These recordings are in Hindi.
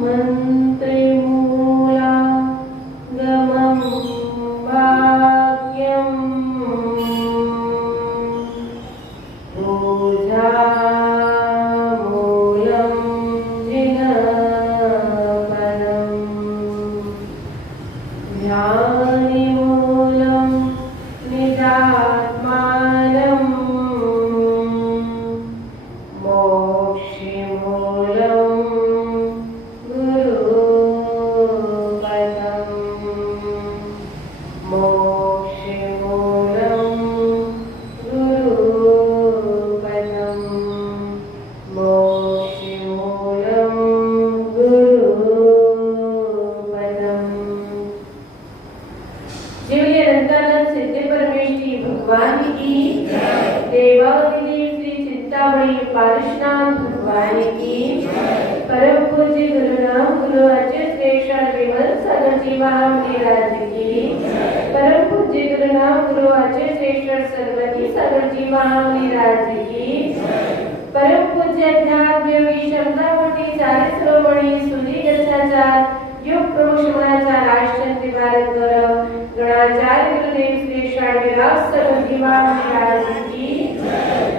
मंत्रिमूला गमं भाग्यं पूजामूलं जिनपदं ध्यानिमूलं निजात्मानं मोक्षिमूलं गुरुपदं मोक्षिमूलं गुरुपदं मोक्षिमूलं गुरुपदं। जीवली अनंतानंद सिद्ध परमेश्वरी भगवान की देवादिदेव श्री चिंतामणि पारशुनाथ भगवान की परम पूज्य गुरु नाम गुरु आचार्य श्रेष्ठ विमल सागर जी महाराज की परम पूज्य गुरु नाम गुरु आचार्य श्रेष्ठ सरस्वती सागर जी महाराज की परम पूज्य अध्यात्म योगी शब्दावटी चारित्र श्रोमणी सुधी गच्छाचार योग प्रमुख शमनाचार्य राजचंद्र भारत गौरव गणाचार्य गुरुदेव श्री शांतिराज सरस्वती महाराज की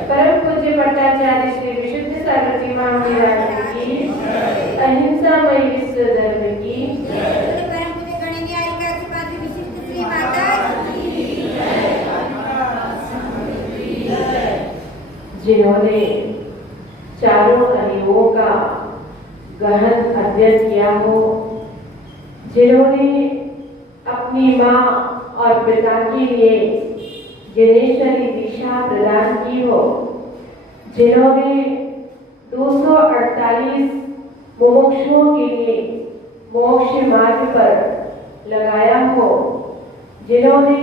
परम पूज्य भट्टाचार्य श्री विशुद्ध सागर जी महाराज की अहिंसामय विश्व धर्म की परम पूज्य गणनीय एकादशी पात्र विशिष्ट श्री माता की जिन्होंने चारों अनियों का गहन अध्ययन किया हो, जिन्होंने अपनी माँ और पिता के लिए जनेश्वरी दिशा प्रदान की हो, जिन्होंने 248 मुमुक्षुओं के लिए मोक्ष मार्ग पर लगाया हो, जिन्होंने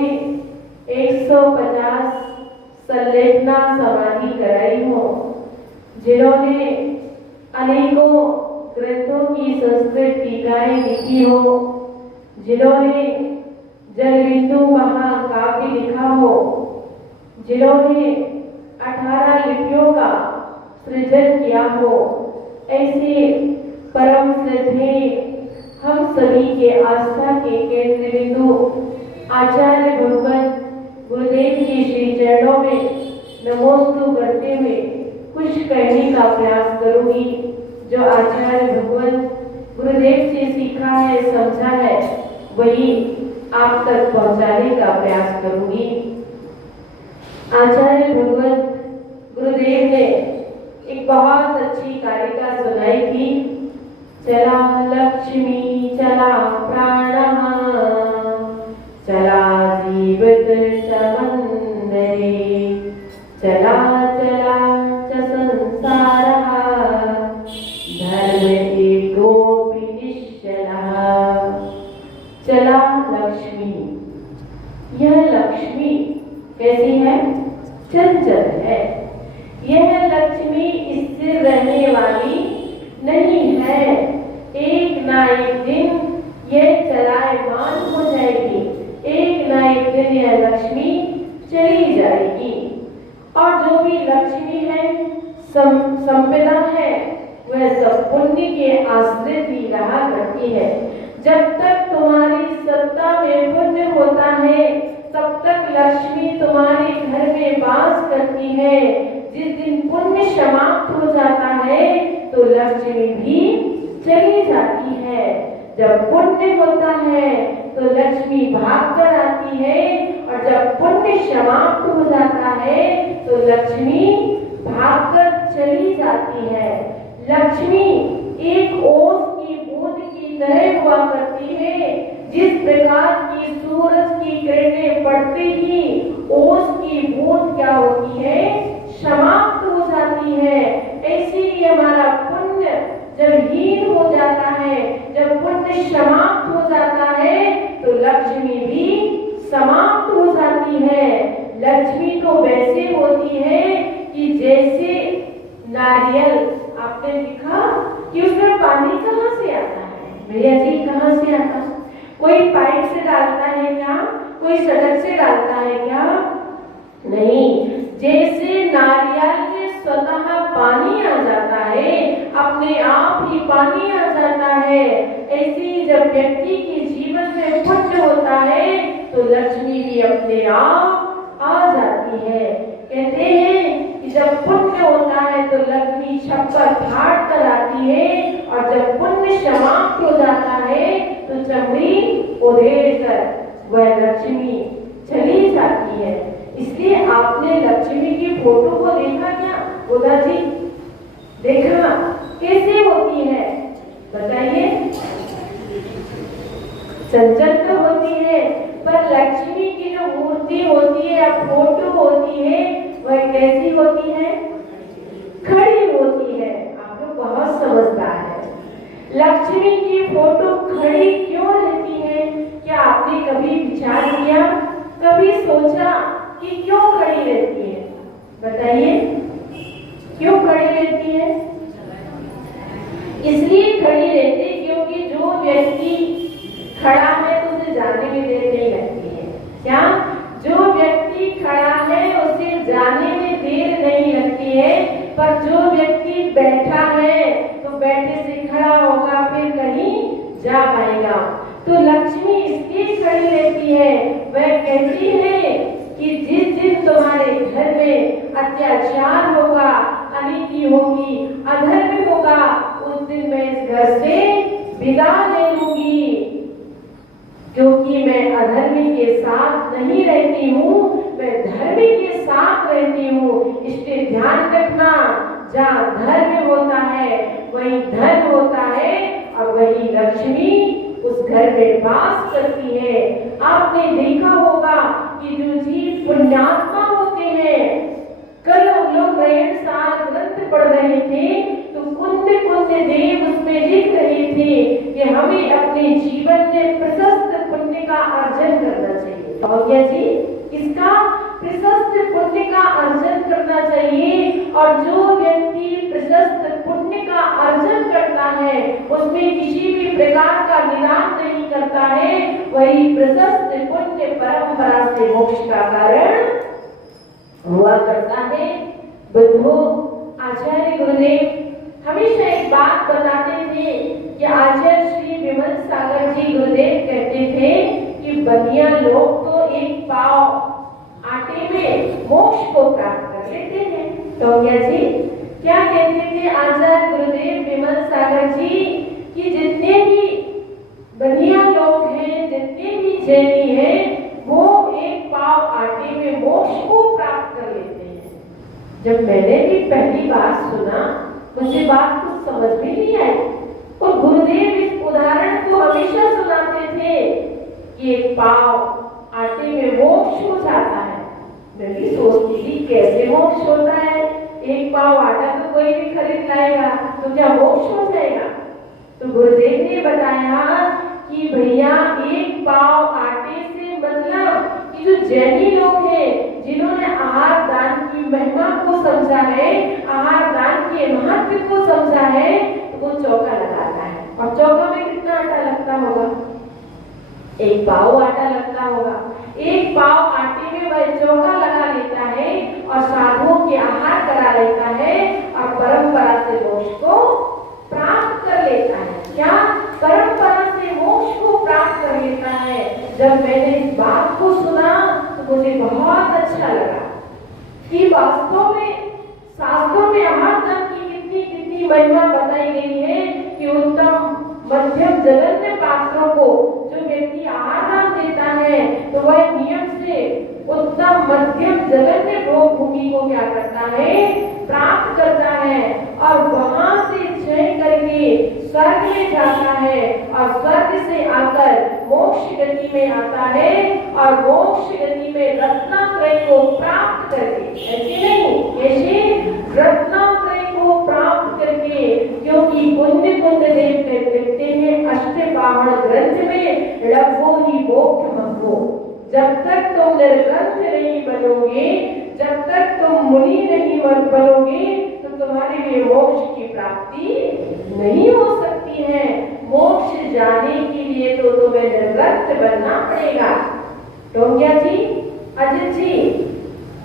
150 संलेखना समाधि कराई हो, जिन्होंने अनेकों ग्रंथों की संस्कृत टीकाएं लिखी हो, जिन्होंने जलबिंदु महाकाव्य लिखा हो, जिन्होंने 18 लिपियों का सृजन किया हो, ऐसे परम श्रद्धेय हम सभी के आस्था के केंद्र बिंदु आचार्य भगवान गुरुदेव के श्री चरणों में नमोस्तु करते हुए कुछ कहने का प्रयास करूंगी, जो आचार्य भगवान गुरुदेव से सीखा है, समझा है, वही आप तक पहुंचाने का प्रयास करूंगी। आचार्य भगवान गुरुदेव ने एक बहुत अच्छी कारिका सुनाई थी। चला लक्ष्मी चला प्राणः चला जीवित समंदरे चला चला च संसारः धर्म एकोऽपि निश्चलः। चला लक्ष्मी, यह लक्ष्मी कैसी है? चंचल है। यह लक्ष्मी स्थिर रहने वाली नहीं है, एक ना एक दिन यह चलायमान हो जाएगी, एक ना एक दिन यह लक्ष्मी चली जाएगी। और जो भी लक्ष्मी है, संपदा है, वह सब पुण्य के आश्रित ही रहा करती है। जब तक तुम्हारी सत्ता में पुण्य होता है, तब तक लक्ष्मी तुम्हारे घर में वास करती है। जिस दिन पुण्य समाप्त हो जाता है, तो लक्ष्मी भी चली जाती है। जब पुण्य होता है, तो लक्ष्मी भाग कर आती है, और जब पुण्य समाप्त हो जाता है, तो लक्ष्मी भागकर चली जाती है। लक्ष्मी एक ओस की बूंद की तरह हुआ करती है। जिस प्रकार की सूरज की किरणें पड़ते ही ओस की बूंद क्या होती है? समाप्त हो जाती है। ऐसे ही हमारा पुण्य जब हीन हो जाता है, जब पुण्य समाप्त हो जाता है, तो लक्ष्मी भी समाप्त हो जाती है। लक्ष्मी तो वैसे होती है कि जैसे नारियल, आपने देखा कि उसमें पानी कहाँ से आता है? भैया जी, कहाँ से आता है? कोई पाइप से डालता है क्या? कोई सड़क से डालता है क्या? नहीं। जैसे नारियल में स्वतः पानी आ जाता है, अपने आप ही पानी आ जाता है, है। ऐसे जब व्यक्ति के जीवन में पुण्य होता है तो लक्ष्मी भी अपने आप आ जाती है। कहते हैं कि जब पुण्य होता है तो लक्ष्मी छप्पर फाड़ कर आती है, और जब पुण्य समाप्त हो जाता है तो चमड़ी उधेड़ कर वह लक्ष्मी चली जाती है। इसलिए आपने लक्ष्मी की फोटो को देखा क्या गोदा जी? देखा कैसे होती है बताइए? चंचल तो होती है, पर लक्ष्मी की जो मूर्ति होती है या फोटो होती है वह कैसी होती है? खड़ी होती है। आप लोग बहुत समझदार है। लक्ष्मी की फोटो खड़ी क्यों रहती है? क्या आपने कभी विचार किया, कभी सोचा कि क्यों खड़ी रहती है? बताइए क्यों खड़ी रहती है? इसलिए खड़ी रहती है क्योंकि जो व्यक्ति खड़ा है तो उसे जाने में देर नहीं लगती है। क्या? जो व्यक्ति खड़ा है उसे जाने में देर नहीं लगती है, पर जो व्यक्ति बैठा है तो बैठे से खड़ा होगा, फिर कहीं जा पाएगा। तो लक्ष्मी इसलिए खड़ी रहती है। वह कहती है कि जिस दिन तुम्हारे घर में अत्याचार होगा, अनीति होगी, अधर्म होगा, उस दिन मैं इस घर से विदा ले लूंगी, क्योंकि मैं अधर्मी के साथ नहीं रहती हूँ, मैं धर्मी के साथ रहती हूँ। इसलिए ध्यान रखना, जहाँ धर्म होता है वही धन होता है, और वही लक्ष्मी उस घर में वास करती है। आपने देखा होगा कि जो जीव पुण्यात्मा होते हैं, कल हम लोग नयन साल ग्रंथ पढ़ रहे थे तो कुंद कुंद देव उसमें लिख रहे थे कि हमें अपने जीवन में प्रशस्त पुण्य का अर्जन करना चाहिए। और क्या जी? इसका प्रशस्त पुण्य का अर्जन करना चाहिए। और जो व्यक्ति प्रशस्त पुण्य का अर्जन करता है उसमें किसी भी प्रकार का निदान नहीं करता है, वही प्रशस्त पुण्य परंपरा से मोक्ष का कारण हुआ करता है। बुद्धो आचार्य गुरुदेव हमेशा एक बात बताते थे कि आचार्य श्री विमल सागर जी गुरुदेव कहते थे कि बनिया लोग तो एक पाव आटे में मोक्ष को प्राप्त कर लेते हैं। तो क्या जी? क्या कहते थे आचार्य गुरुदेव विमल सागर जी कि जितने भी बनिया लोग हैं, जितने भी जैनी हैं, वो एक पाव आटे में मोक्ष को प्राप्त कर लेते हैं। जब मैंने भी पहली बार सुना मुझे बात कुछ समझ में नहीं आई, और गुरुदेव इस उदाहरण को हमेशा सुनाते थे कि एक पाव आटे में मोक्ष हो जाता है। मैं भी सोचती थी कैसे मोक्ष होता है? एक पाव आटा तो कोई भी खरीद लाएगा, तो क्या मोक्ष हो जाएगा? तो गुरुदेव ने बताया कि भैया एक पाव आटे से मतलब कि जो जैनी लोग हैं, जिन्होंने आहार दान की महिमा को समझा है, आहार दान के महत्व को समझा है, तो वो चौका लगाता है। और चौका में कितना आटा लगता होगा? एक पाव आटा लगता होगा। एक पाव आटे में वह चौका लगा लेता है और साधुओं के आहार करा लेता है और परंपरा से मोक्ष को प्राप्त कर लेता है। क्या? परंपरा से मोक्ष को प्राप्त कर लेता है। जब मैंने इस बात को सुना तो मुझे बहुत अच्छा लगा कि वास्तव में शास्त्रों में आहार दान की कितनी कितनी महिमा बताई गई है कि उत्तम मध्यम जघन्य पात्रों को जो व्यक्ति आहार दान देता है तो वह नियम से उत्तम मध्यम जघन्य भोग भूमि को क्या करता है? प्राप्त करता है, और वहां से जय करके स्वर्ग में जाता है, और स्वर्ग से आकर मोक्ष गति में आता है, और मोक्ष गति में रत्नात्रय को प्राप्त करके, ऐसे नहीं, ऐसे रत्नात्रय को प्राप्त करके, क्योंकि कुंद कुंद देव कहते हैं अष्टबाहन ग्रंथ में लभो ही मोक्ष मग्गो। जब तक तुम निर्ग्रंथ नहीं बनोगे, जब तक तुम मुनि नहीं बनोगे, तो तुम्हारे लिए मोक्ष की प्राप्ति नहीं हो सकती है। मोक्ष जाने के लिए तो तुम्हें निर्ग्रंथ बनना पड़ेगा। तो क्या जी? अजित जी,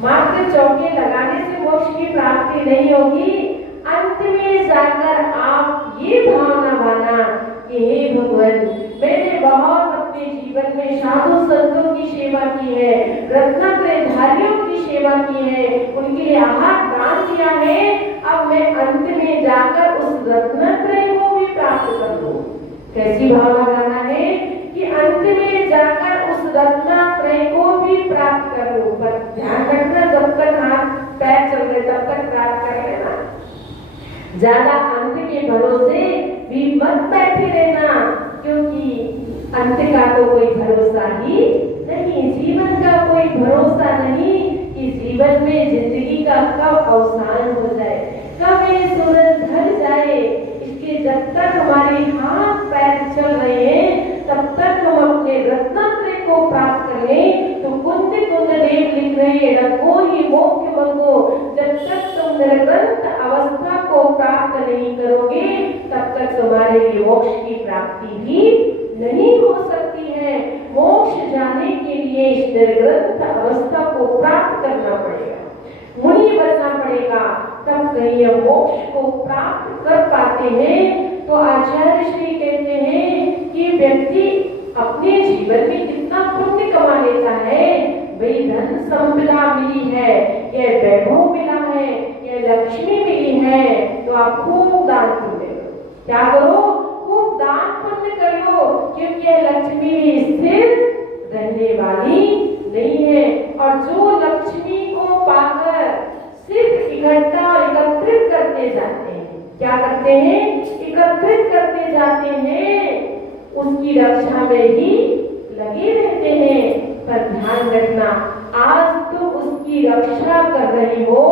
मात्र चौके लगाने से मोक्ष की प्राप्ति नहीं होगी। अंत में जाकर आप ये भावना माना कि हे भगवान, मैंने बहुत अपने जीवन में साधु संतों की सेवा की है, रत्नत्रयधारियों की सेवा की है, उनके लिए आहार दान दिया है। अब मैं अंत में जाकर उस रत्नत्रय को भी प्राप्त कर लूं। कैसी भावना करना है कि अंत में जाकर उस रत्नत्रय को भी प्राप्त कर लूं। पर ध्यान रखना, जब तक हाथ पैर चल रहे तब तक प्राप्त कर लेना, ज्यादा अंत के भरोसे भी मत बैठे रहना, क्योंकि अंत का तो कोई भरोसा ही नहीं, जीवन का कोई भरोसा नहीं कि जीवन में जिंदगी का कब अवसान हो जाए, कब ये सूरज ढल जाए। इसलिए जब तक हमारे हाथ पैर चल रहे हैं तब तक हम अपने रत्नत्रय को प्राप्त कर लें। तो कुंद देव लिख रहे हैं, रखो ही मोक्ष मंगो, जब तक तुम निर्बंध अवस्था को प्राप्त नहीं करोगे तब तक तुम्हारे लिए मोक्ष की प्राप्ति भी नहीं हो सकती है। मोक्ष जाने के लिए इस निर्ग्रंथ अवस्था को प्राप्त करना पड़ेगा, मुनि बनना पड़ेगा, तब कहीं हम मोक्ष को प्राप्त कर पाते हैं। तो आचार्य श्री कहते हैं कि व्यक्ति अपने जीवन में कितना पुण्य कमा लेता है। भाई धन संपदा मिली है, यह वैभव मिला है, यह लक्ष्मी मिली है, तो आप खूब दान पुण्य करो। क्या करो? खूब दान पुण्य करो, क्योंकि यह लक्ष्मी स्थिर रहने वाली नहीं है। और जो लक्ष्मी को पाकर सिर्फ इकट्ठा और एकत्रित करते जाते हैं, क्या करते हैं? एकत्रित करते जाते हैं, उसकी रक्षा में ही लगे रहते हैं। पर ध्यान रखना, आज तो उसकी रक्षा कर रही हो,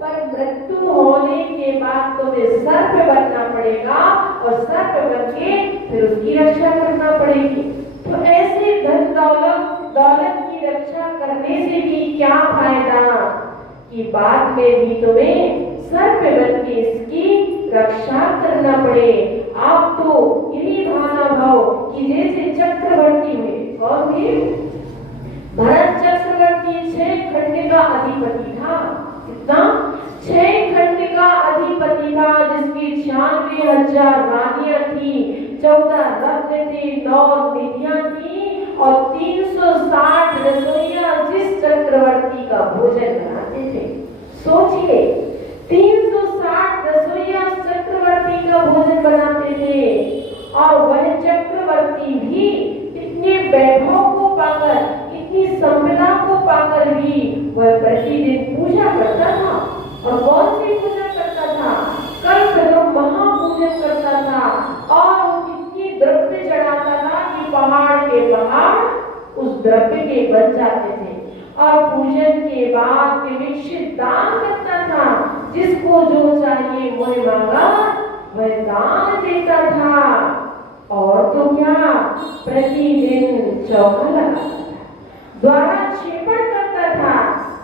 पर मृत्यु होने के बाद तुम्हें सर्प बनना पड़ेगा और सर्प बन के फिर उसकी रक्षा करना पड़ेगी। तो ऐसे धन दौलत की रक्षा करने से भी क्या फायदा कि बाद में भी तुम्हें सर्प बन के इसकी रक्षा करना पड़े। आप तो यही भावना भाव कि जैसे चक्रवर्ती हुए, कौन थे? भरत चक्रवर्ती 6 खंड का अधिपति था। कितना? 6 खंड का अधिपति था, जिसकी 96,000 रानियां थी, 14 रत्न थे, 9 निधियां थी और 360 रसोइया जिस चक्रवर्ती का भोजन बनाते थे। सोचिए, 360 रसोइया चक्रवर्ती का भोजन बनाते थे, और वह चक्रवर्ती भी इतने वैभव को पाकर, इतनी संपदा को पाकर भी वह प्रतिदिन पूजा करता था। और कौन सी पूजा करता था? कल्प महापूजन करता था, और इतनी द्रव्य चढ़ाता था कि पहाड़ के पहाड़ उस द्रव्य के बन जाते थे। और पूजन के बाद विविध दान करता था, जिसको जो चाहिए वह मांगा वह दान देता था। और तो क्या, प्रतिदिन चौका लगाता था, द्वारा क्षेपण करता था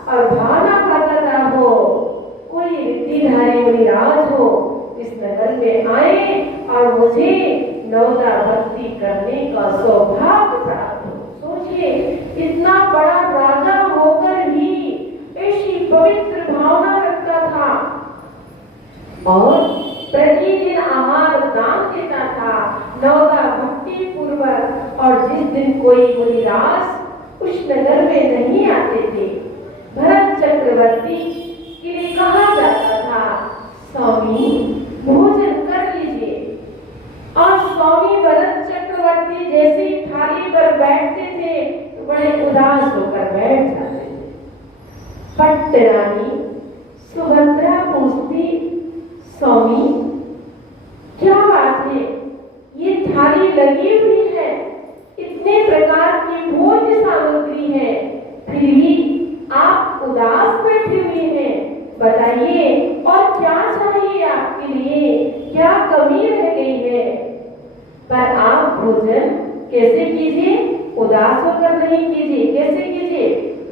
और भावना खाता था हो कोई रिद्धिधारी मुनिराज हो इस नगर में आए और मुझे नवदा भक्ति करने का सौभाग्य प्राप्त हो। सोचिए, इतना बड़ा राजा होकर भी ऐसी पवित्र भावना रखता था और प्रतिदिन आहार दान देता था, नवदा भक्ति पूर्वक। और जिस दिन कोई मुनिराज उस नगर में नहीं आते थे, भरत चक्रवर्ती के लिए कहा जाता था, स्वामी भोजन कर लीजिए। और स्वामी भरत चक्रवर्ती जैसे ही थाली पर बैठते थे तो बड़े उदास होकर बैठ जाते थे। पट्ट रानी सुभद्रा पूछती, स्वामी क्या बात है, ये थाली लगी हुई है, इतने प्रकार की भोज्य सामग्री है, फिर भी आप उदास बैठे हुए हैं, बताइए और क्या चाहिए आपके लिए, क्या कमी रह गई है? पर आप भोजन कैसे कीजिए? उदास होकर नहीं कीजिए, कैसे कीजिए?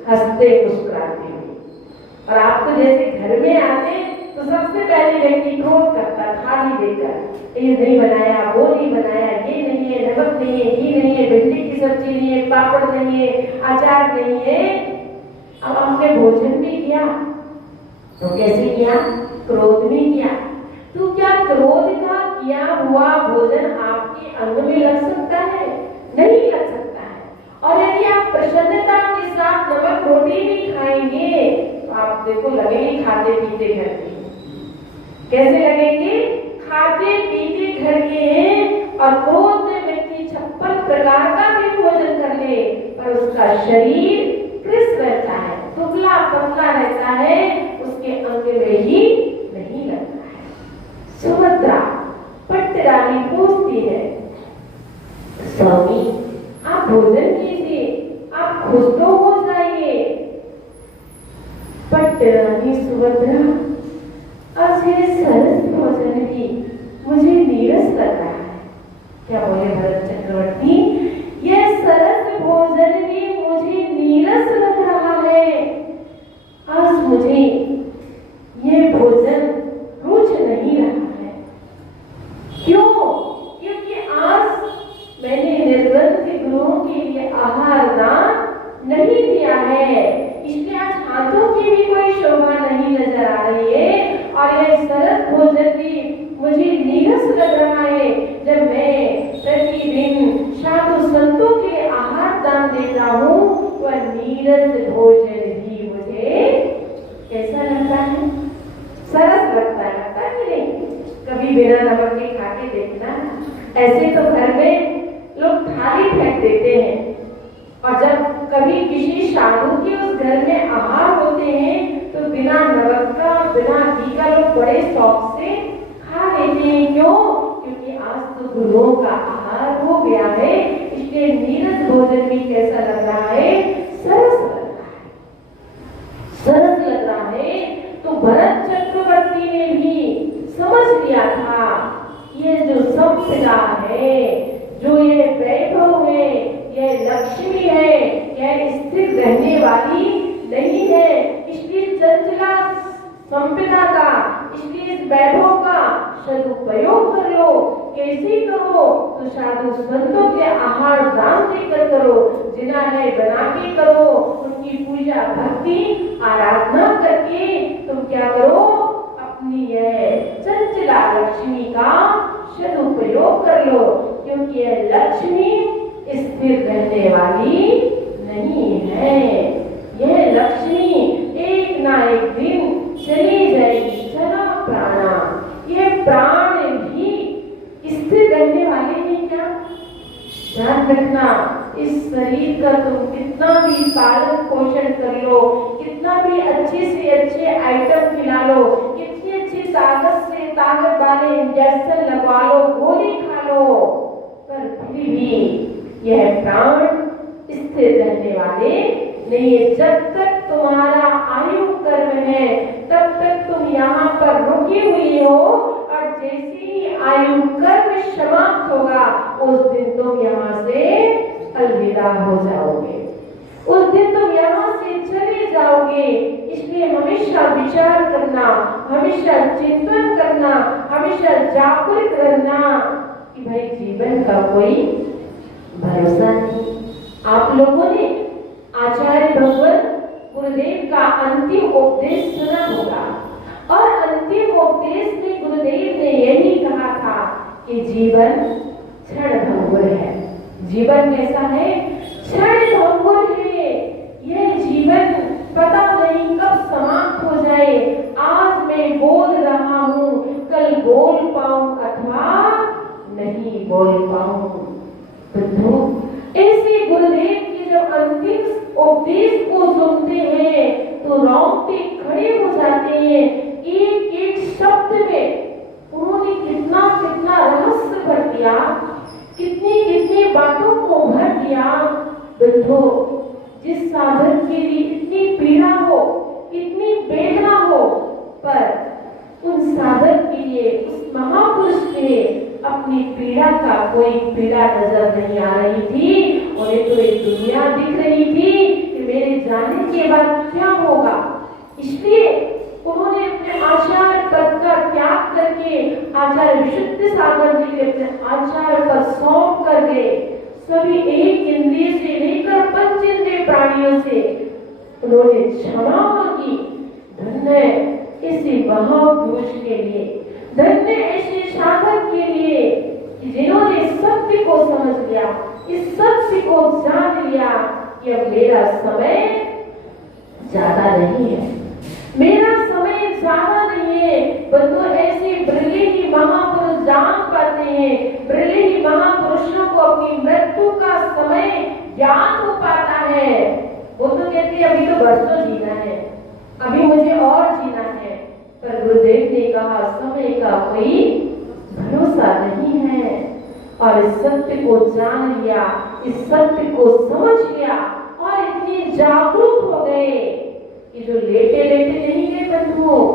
हंसते मुस्कुराते हुए। और आप तो जैसे घर में आते तो सबसे पहले व्यक्ति क्रोध करता थाली देकर, ये नहीं बनाया, वो नहीं बनाया, ये नहीं है, नमक नहीं है, घी नहीं है, भिंडी की सब्जी नहीं है, पापड़ नहीं है, अचार नहीं है। अब आपने भोजन भी किया तो कैसे किया? क्रोध भी किया। तो क्या क्रोध का किया हुआ भोजन आपके अंग आप देखो लगेंगे खाते पीते घर के। कैसे लगेंगे? खाते पीते घर के हैं और क्रोध में व्यक्ति 56 प्रकार का भी भोजन कर ले पर उसका शरीर कृष रहता है, दुबला पतला रहता है, उसके अंग में ही नहीं लगता है। सुभद्रा पट्टरानी पूछती है, स्वामी आप भोजन कीजिए, आप खुश तो हो जाइए। पट्टरानी सुभद्रा आज ये सरस भोजन भी मुझे नीरस लग रहा है। क्या बोले भरत चक्रवर्ती? यह सरस भोजन भी मुझे नीरस लग रहा है। आज मुझे ये भोजन रुच नहीं रहा है। क्यों? क्योंकि आज मैंने निर्ग्रंथ गुरुओं के लिए आहार दान नहीं दिया है, इसलिए आज हाथों की भी कोई शोभा नहीं नजर आ रही है और यह सरस भोजन भी मुझे नीरस लग रहा है। जब मैं प्रतिदिन साधु संतों के लिए आहार दान देता हूँ वह नीरस भोजन भी मुझे कैसा लगता है? सरस लगता है कि नहीं? कभी बिना नमक के खा के देखना। ऐसे तो घर में लोग थाली फेंक देते हैं और जब कभी किसी साधु के उस घर में आहार होते हैं तो बिना नमक का बिना घी का लोग बड़े शौक से खा लेते हैं। क्यों? क्योंकि आज तो गुरुओं का आहार हो गया है, इसलिए नीरस भोजन भी कैसा लग रहा है? सरस लग रहा है, सरस लग रहा है। तो भरत चक्रवर्ती ने भी समझ लिया था ये जो संपदा है, जो ये वैभव है, यह लक्ष्मी है, यह स्थिर रहने वाली नहीं है। इसलिए चंचला संपदा का, इसलिए इस वैभव का सदुपयोग कर लो। कैसे करो? तो साधु संतों के आहार दान देकर करो, जिना है बना के करो, उनकी पूजा भक्ति आराधना करके तुम क्या करो? अपनी यह चंचला लक्ष्मी का सदुपयोग कर लो, क्योंकि यह लक्ष्मी स्थिर रहने वाली नहीं है। यह लक्ष्मी एक ना एक दिन चली जाएगी, चला प्राणा। यह प्राण भी स्थिर रहने वाले नहीं। क्या ध्यान रखना, इस शरीर का तुम कितना भी पालन पोषण कर लो, कितना भी अच्छे से अच्छे आइटम खिला लो, कितनी अच्छी ताकत वाले इंजेक्शन लगवा लो, गोली खा लो, पर फिर भी यह प्राण स्थिर रहने वाले नहीं है। जब तक तुम्हारा आयु कर्म है तब तक तुम यहाँ पर रुकी हुई हो और जैसे ही आयु कर्म समाप्त होगा उस दिन तुम यहाँ से अलविदा हो जाओगे, उस दिन तुम यहाँ से चले जाओगे। इसलिए हमेशा विचार करना, हमेशा चिंतन करना, हमेशा जागृत रहना कि भाई जीवन का कोई भरोसा नहीं। आप लोगों ने आचार्य भगवान गुरुदेव का अंतिम उपदेश सुना होगा और अंतिम उपदेश में गुरुदेव ने यही कहा था कि जीवन क्षण भंगुर है। जीवन कैसा है? क्षण भंगुर है। यह जीवन पता नहीं कब समाप्त हो जाए। आज मैं बोल रहा हूँ, कल बोल पाऊं अथवा नहीं बोल पाऊं। बंधु, ऐसे गुरुदेव के जब अंतिम उपदेश को सुनते हैं तो रोंगटे खड़े हो जाते हैं। एक एक शब्द में उन्होंने कितना कितना रहस्य भर दिया, कितनी कितनी बातों को भर दिया। बंधु, जिस साधक के लिए इतनी पीड़ा हो, इतनी वेदना हो, पर उन साधक के लिए, उस महापुरुष के लिए अपनी पीड़ा का कोई पीड़ा नजर नहीं आ रही थी। उन्हें तो एक दुनिया दिख रही थी कि मेरे जाने के बाद क्या होगा। इसलिए उन्होंने अपने आचार्य पद का त्याग करके आचार्य विशुद्ध सागर जी के अपने आचार्य पर सौंप कर गए। सभी एक इंद्रिय से लेकर पंच इंद्रिय प्राणियों से उन्होंने क्षमा मांगी। धन्य इसी महापुरुष के लिए, धन्य ऐसे साधक के लिए जिन्होंने सत्य को समझ लिया, इस सत्य को जान लिया कि अब मेरा समय ज्यादा नहीं है, मेरा समय ज्यादा नहीं है। बंधु, ऐसे ब्रह्म ही महापुरुष जान पाते हैं, ब्रह्म ही महापुरुषों को अपनी मृत्यु का समय ज्ञान हो पाता है। वो तो कहते हैं अभी तो बरसों जीना है, अभी मुझे और जीना है। पर गुरुदेव ने कहा समय का कोई भरोसा नहीं है। और इस सत्य को जान लिया, इस सत्य को समझ लिया और इतने जागरूक हो गए कि जो लेटे लेटे नहीं गए बंधुओं,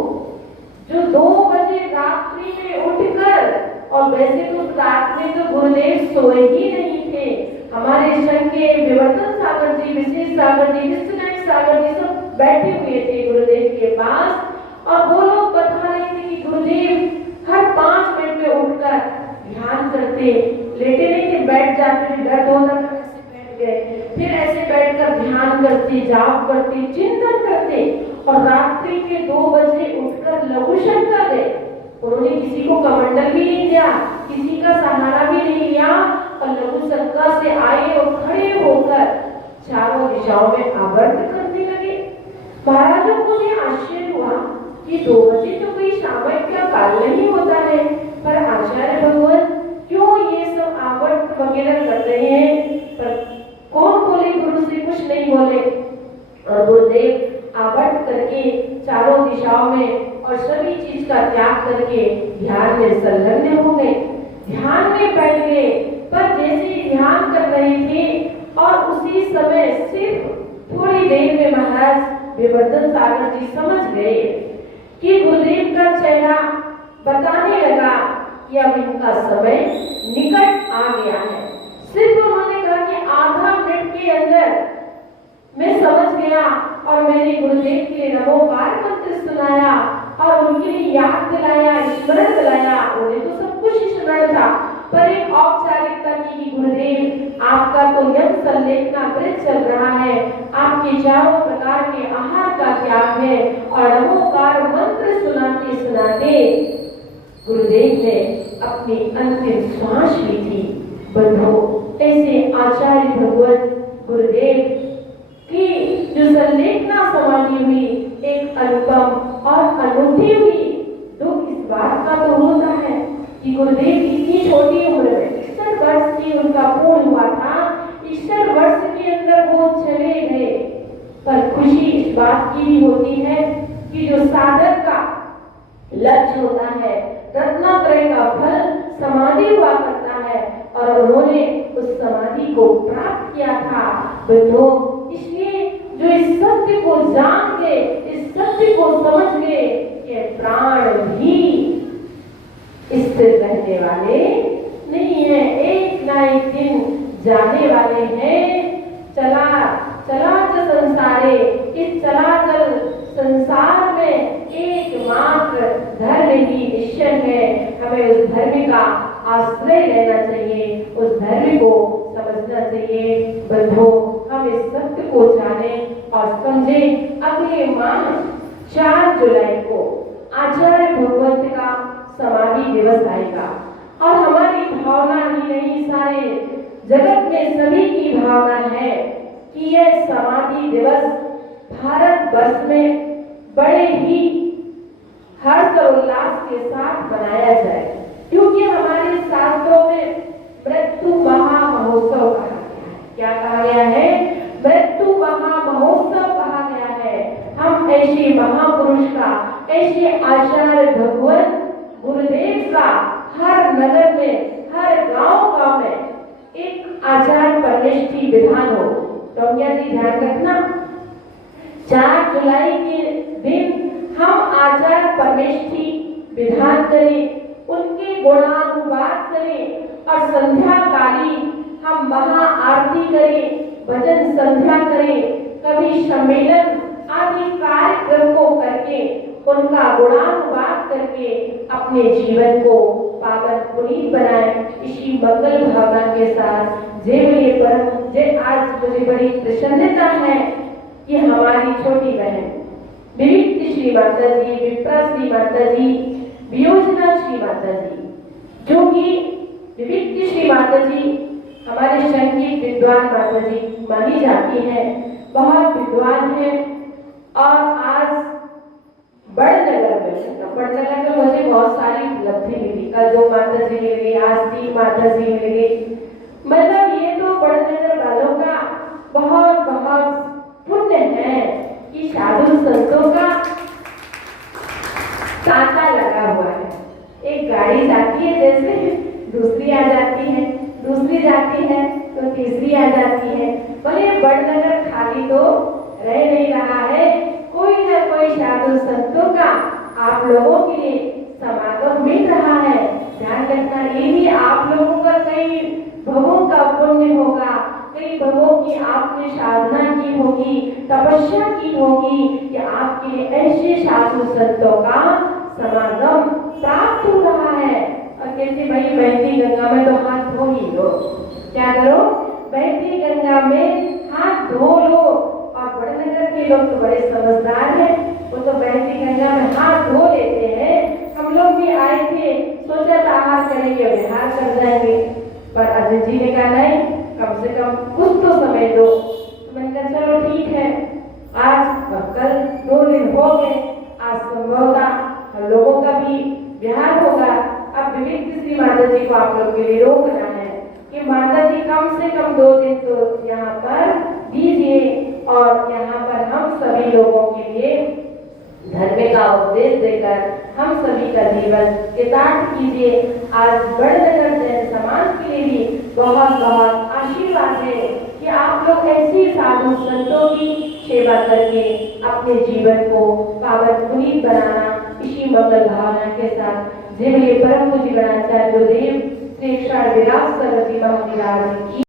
जो 2 बजे रात्रि में उठकर, और वैसे तो रात में तो गुरुदेव सोए ही नहीं थे। हमारे संघ के विवर्तन सागर जी, विशेष सागर जी, विश्वनाथ सागर जी सब बैठे हुए थे गुरुदेव के पास, और वो लोग बता रहे थे कि गुरुदेव हर 5 मिनट में उठकर ध्यान करते, लेटे नहीं थे, बैठ जाते, दर्द होता था, ऐसे बैठ गए, फिर ऐसे बैठकर ध्यान करते, जाप करते, चिंतन करते, और रात्रि के 2 बजे उठकर लघु शंका गए। उन्होंने किसी को कमंडल भी नहीं दिया, किसी का सहारा भी नहीं लिया, और लघु शंका से आए और खड़े होकर चारों दिशाओं में आवर्त करने लगे। महाराजों को भी आश्चर्य हुआ कि 2 बजे तो कोई सामयिक का काल नहीं होता है, पर आचार्य भगवान क्यों ये सब आवर्त वगैरह कर रहे हैं। पर कौन बोले, गुरु से कुछ नहीं बोले, और गुरुदेव आवर्त करके चारों दिशाओं में और सभी चीज का त्याग करके ध्यान में संलग्न हो गए, ध्यान में बैठ गए। पर जैसे ध्यान कर रहे थे और उसी समय सिर्फ थोड़ी देर में महाराज विवर्तन सागर जी समझ गए कि गुरुदेव का चेहरा बताने लगा कि अब इनका समय निकट आ गया है। सिर्फ उन्होंने कहा कि आधा मिनट के अंदर मैं समझ गया और मैंने गुरुदेव के लिए नमोकार मंत्र सुनाया और उनके लिए याद दिलाया, स्मरण दिलाया। उन्हें तो सब कुछ स्मरण था, पर एक औपचारिकता की कि गुरुदेव आपका तो यम संलेखना व्रत चल रहा है, आपके चारों प्रकार के आहार का त्याग है, और नमोकार मंत्र सुनाते सुनाते गुरुदेव ने अपनी अंतिम श्वास ली थी। बंधुओं, ऐसे आचार्य भगवत गुरुदेव की जो संलेखना समाधि हुई, एक अनुपम और अनूठी हुई। दुख इस बात का तो होता है कि गुरुदेव इतनी छोटी उम्र में 61 वर्ष की उनका पूर्ण हुआ था, 61 वर्ष के अंदर वो चले गए। पर खुशी इस बात की भी होती है कि जो साधक का लक्ष्य होता है, रत्नात्रय का फल समाधि हुआ करता है, और उन्होंने उस समाधि को प्राप्त किया था। बंधुओं, इसलिए जो इस सत्य को जान के, इस सत्य को समझ गए कि प्राण भी स्थिर रहने वाले नहीं है, एक ना एक दिन जाने वाले हैं। चला चलाचल संसारे, इस चलाचल संसार में एकमात्र धर्म ही ईश्वर है। हमें उस धर्म का आश्रय लेना चाहिए, उस धर्म को समझना चाहिए। बंधुओं, हम इस सत्य को जाने और समझे। अगले माह 4 जुलाई को आचार्य भगवत का समाधि दिवस आएगा, और हमारी भावना ही नहीं, सारे जगत में सभी की भावना है कि यह समाधि दिवस भारत वर्ष में बड़े ही हर्ष और उल्लास के साथ मनाया जाए, क्योंकि हमारे शास्त्रों में मृत्यु महामहोत्सव कहा गया है। क्या कहा गया है? मृत्यु महामहोत्सव कहा गया है। हम ऐसे महापुरुष का, ऐसे आचार्य भगवान गुरुदेव का हर नगर में, हर गांव में एक आचार्य परमेष्ठी विधान हो। रौनिया जी ध्यान रखना, 4 जुलाई के दिन हम आचार्य परमेष्ठी विधान करें, उनके गुणानुवाद करें, और संध्या काली हम महाआरती करें, भजन संध्या करें, कवि सम्मेलन आदि कार्यक्रम को करके उनका गुणानुवाद करके अपने जीवन को पावन पुनीत बनाए। इसी मंगल भावना के साथ आज मुझे बड़ी प्रसन्नता है कि हमारी छोटी बहन विविक्ति श्री माता जी, विप्रा श्री माता जी, वियोजना श्री माता जी, जो कि विविक्ति श्री माता जी हमारे संगीत विद्वान माता जी मानी जाती हैं, बहुत विद्वान हैं, और आज बड़नगर में, तो बड़नगर में मुझे बहुत सारी उपलब्धि मिली। कल 2 माता जी मिल गई, आज 3 माता जी मिल गई। मतलब ये तो बड़नगर वालों का बहुत बहुत पुण्य है कि साधु संतों का तांता लगा हुआ है। एक गाड़ी जाती है, जैसे दूसरी आ जाती है, दूसरी जाती है तो तीसरी आ जाती है। भले बड़नगर खाली तो रह नहीं रहा है, कोई ना कोई साधु संतों का आप लोगों के लिए समागम मिल रहा है। ध्यान रखना, ये भी आप लोगों का कई भवों का पुण्य होगा, कई भवों की आपने साधना की होगी, तपस्या की होगी कि आपके लिए ऐसे साधु संतों का समागम प्राप्त हो रहा है। और कहते भाई बहती गंगा में तो हाथ धो ही लो, क्या करो, बहती गंगा में हाथ धो लो। और बड़नगर के लोग तो बड़े समझदार हैं, वो तो बहती गंगा में हाथ धो लेते हैं। हम लोग भी आए थे, सोचा था आहार करेंगे, विहार कर जाएंगे, पर अजय जी ने कहा नहीं, कम से कम कुछ तो समय दो। तो मैंने कहा चलो ठीक है, आज और कल 2 दिन हो गए, आज संभवतः हम लोगों का भी विहार होगा। अब विविध श्री माता जी को आप लोग के लिए रोकना है कि माता जी कम से कम 2 दिन तो यहाँ पर दीजिए, और यहाँ पर हम सभी लोगों के लिए धर्म का उपदेश देकर हम सभी का जीवन यथार्थ कीजिए। आज बड़नगर जैन समाज के लिए भी बहुत बहुत आशीर्वाद है कि आप लोग ऐसी साधु संतों की सेवा करके अपने जीवन को पावन पुनीत बनाना, इसी मंगल भावना के साथ जिन्हें परम पूज्य बनाचार्य गुरुदेव श्री अक्षर विराज सरस्वती महाराज की